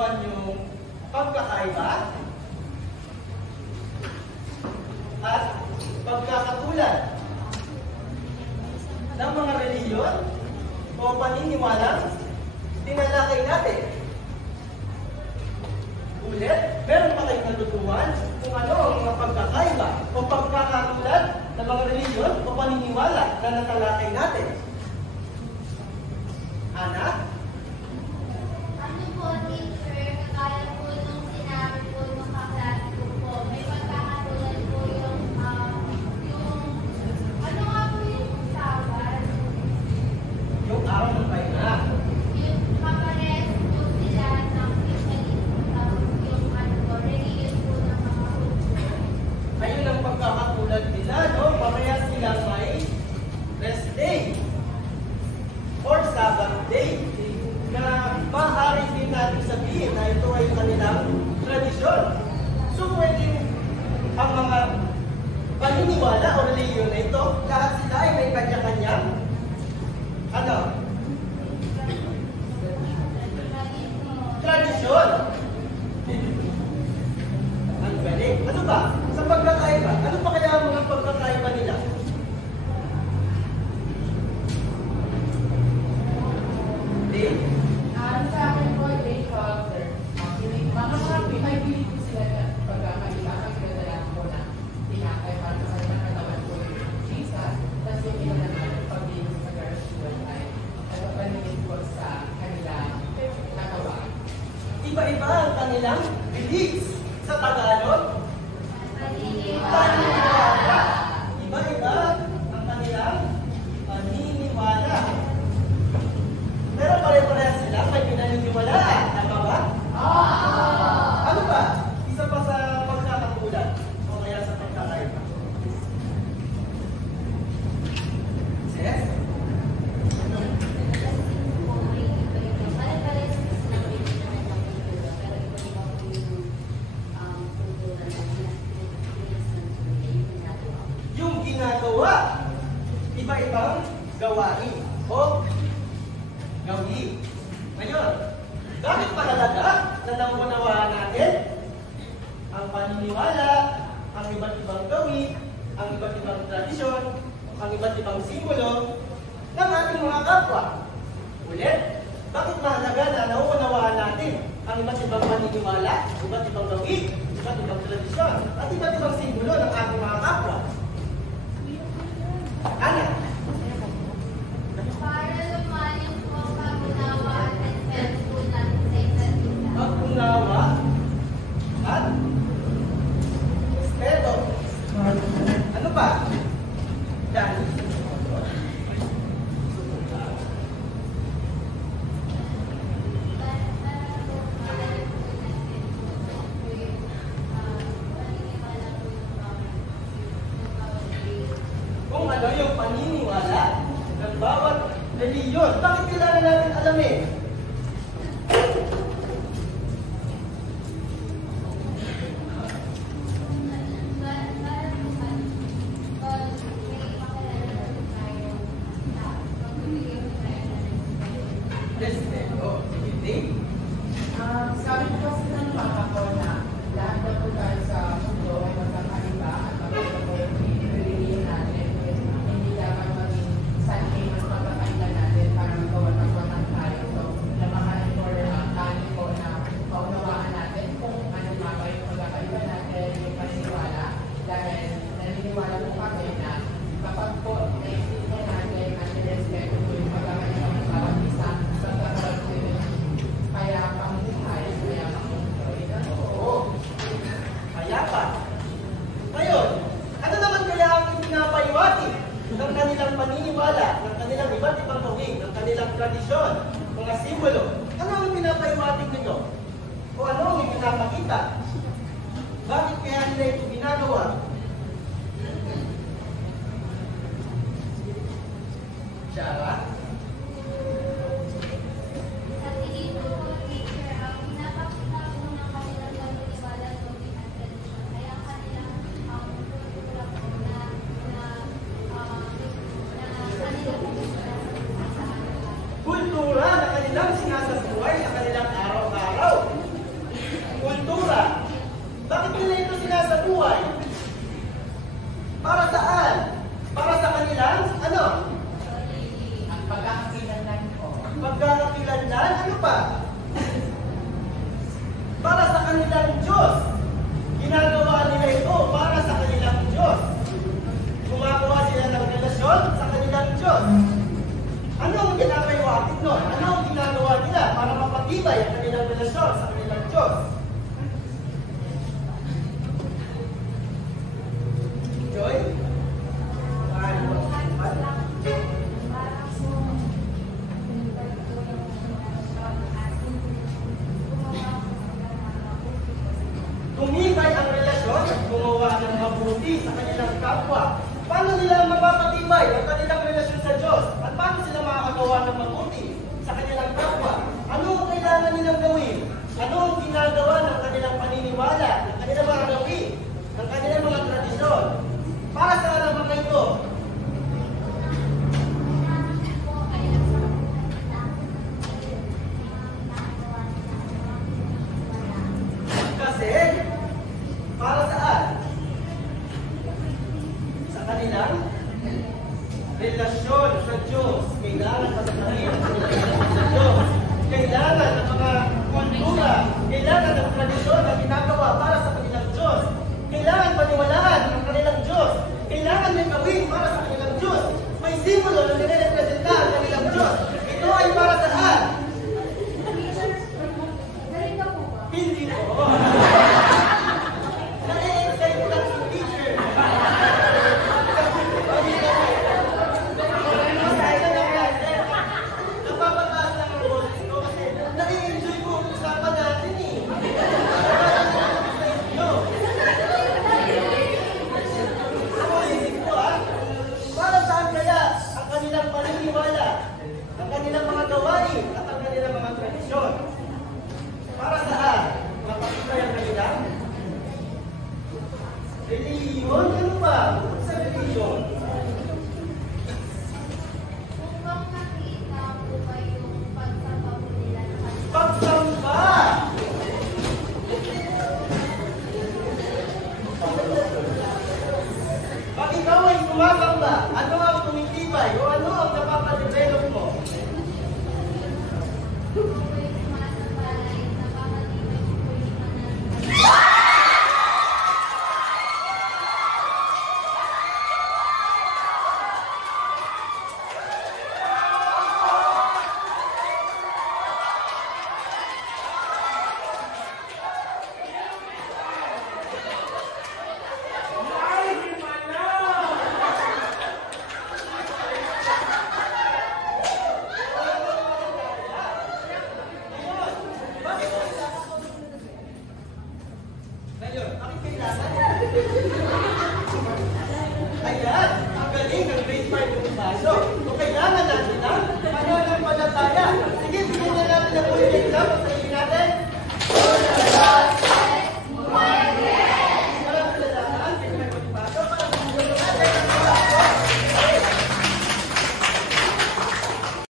nagustuhan yung pagkakaiba at pagkakatulad ng mga reliyon o paniniwalang tinalakay natin. Ulit, meron pa kayong natutuhan kung ano ang mga pagkakaiba o pagkakatulad ng mga reliyon o paniniwala na natalakay natin. Ana? Ano po, teacher, kagaya po nung sinabi po nung kaklase ko po, may pagkakatulad po yung ano nga po yung tawag? Yung araw ng pahinga. Yung kapares po sila ng yung ano po, religion po ng mga Hudyo. Ayun ang pagkakatulad nila, no? Parehas silang may rest day or Sabbath day na maaari din natin sabihin na ito ay kanilang tradisyon. So pwede ang mga paniniwala o reliyon na ito, lahat sila ay may kanya-kanyang ano? Tradisyon. Ang galing. Ano ba? Sa pagkakaiba, ano pa kaya ang mga pagkakaiba nila? Dave? Sa akin po, day culture. May bili po sila na pagkakalita ang pinadala ko na tinakay para sa kanyang katawan po yung Jesus. Tapos yung pinadala ng pag-ibig sa garasuan ay paningin po sa kanilang katawan. Iba-iba ang kanilang beliefs. Sa Tagalog, paniniwala. Iba-iba ang kanilang paniniwala. Pero pare-parehas sila may pinaniniwalaan. Tama ba? Ano ba? Isa pa sa pagkakatulad o kaya sa pagkakaiba. Yes? Yung ginagawa, iba-ibang gawain o gawin. Ngayon, bakit mahalaga na naunawaan natin ang paniniwala, ang iba't ibang gawin, ang iba't ibang tradisyon, ang iba't ibang simbolo ng ating mga kapwa? Ulit, bakit mahalaga na naunawaan natin ang iba't ibang paniniwala, iba't ibang gawin, iba't ibang tradisyon, at iba't ibang simbolo ng ating mga kapwa? Ana? Para lumalim po ang pag-unawaan at pag-po natin sa isa't isa. Pag-unawa at respeto. Ano pa? Dani? Kung ano yung paniniwala ng bawat reliyon. Bakit kailangan natin alamin? Respeto. Hindi. Sabi ko kasi ng mama ko na lahat na po tayo sa mundo ay magkakaiba at magkakaiba po yung religion natin. Hindi dapat maging sanay mas magkakaiba natin para magawa-gawa tayo. So, namahal ko tali po na maunawaan natin kung ano nga ba yung magkakaiba natin, yung paniniwala. Dahil naniniwala po kami na kapag po naisipin natin at nirespeto po yung magkakaiba ng bawat isa, magkakaroon po yun kaya pamuhay, kaya pamuhay. mapatibay ang kanilang relasyon sa kanilang Diyos. Joy? Tumibay ang relasyon at gumawa ng mabuti sa kanilang kapwa. Paano nila mapapatibay ang kanilang relasyon sa Diyos? At paano sila makakagawa ng mabuti sa kanilang kapwa? Ano ang kailangan nilang gawin? Ano ang ginagawa ng kanilang paniniwala, ng kanilang mga gawin, ng kanilang mga tradisyon? Para sa